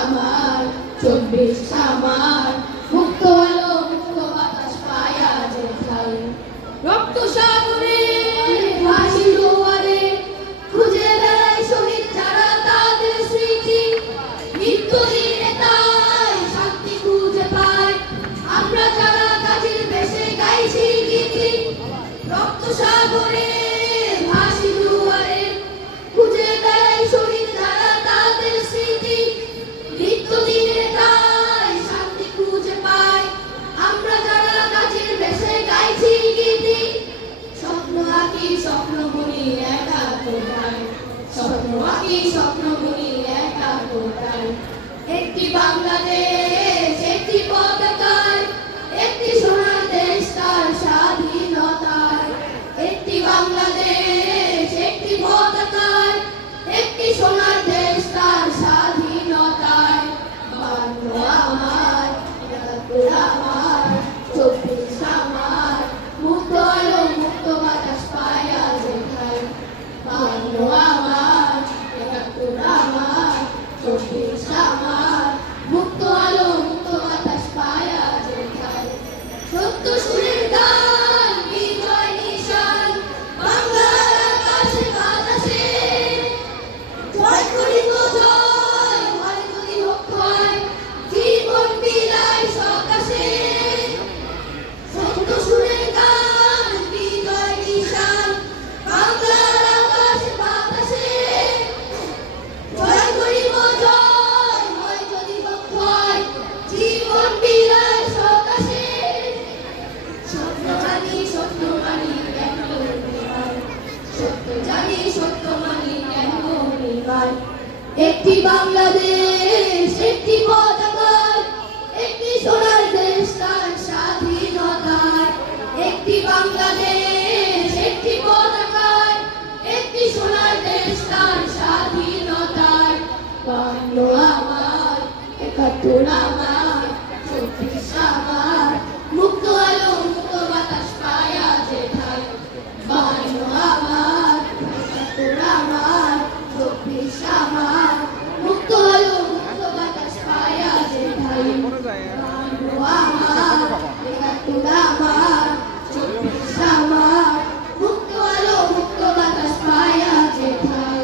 আমার, 24 আমার, মুক্ত আলো মুক্ত বাতাস পায়া যেথায়। রক্ত সাগরে ভাসি জোয়ারে, খুঁজে বেড়াই শহীদ যারা তাদের স্মৃতি। নিত্যদিনে তাই শান্তি খুঁজে পাই আমরা যারা কাজের বেশে গাইছি গীতি। রক্ত সাগরে ভাসি জোয়ারে, খুঁজে বেড়াই শহীদ যারা তাদের স্মৃতি। নিত্যদিনে তাই শান্তি খুঁজে পাই আমরা যারা কাজের বেশে গাইছি গীতি। স্বপ্ন আঁকি স্বপ্ন বুনি একা কোথায়, স্বপ্ন আঁকি স্বপ্ন বুনি একা কোথায়। একটি বাংলাদেশ একটি পতাকায়, একটি সোনার দেশ তার স্বাধীনতায়। একটি বাংলাদেশ একটি পতাকায়, একটি সোনার দেশ তার স্বাধীনতায়। 52 আমার, 73 আমার, 24 আমার, মুক্ত আলো মুক্ত বাতাস পায়া যেথায়। 52 আমার, 73 আমার, 24 আমার, মুক্ত আলো মুক্ত বাতাস পায়া যেথায়। সত্য সুরের গান বিজয় নিশান বাংলার আকাশে বাতাসে। জয় করিব জয়, হয় যদি হোক ক্ষয়, জীবন বিলাই সকাশে। সত্য সুরের গান বিজয় নিশান বাংলার আকাশে বাতাসে। জয় করিব জয়, হয় যদি হোক ক্ষয়, জীবন বিলাই সকাশে। সত্য জানি সত্য মানি কেন নির্ভয়, সত্য জানি সত্য মানি কেন নির্ভয়। একটি বাংলাদেশ একটি পতাকায়, একটি সোনার দেশ তার স্বাধীনতায়। একটি বাংলাদেশ একটি পতাকায়, একটি সোনার দেশ তার স্বাধীনতায়। 52 আমার, 71 আমার, 24 আমার, মুক্ত আলো মুক্ত বাতাস পায়া যেথায়। 52 আমার, 71 আমার, 24 আমার, মুক্ত আলো মুক্ত বাতাস পায়া যেথায়। 52 আমার, 71 আমার, 24 আমার, মুক্ত আলো মুক্ত বাতাস পায়া যেথায়।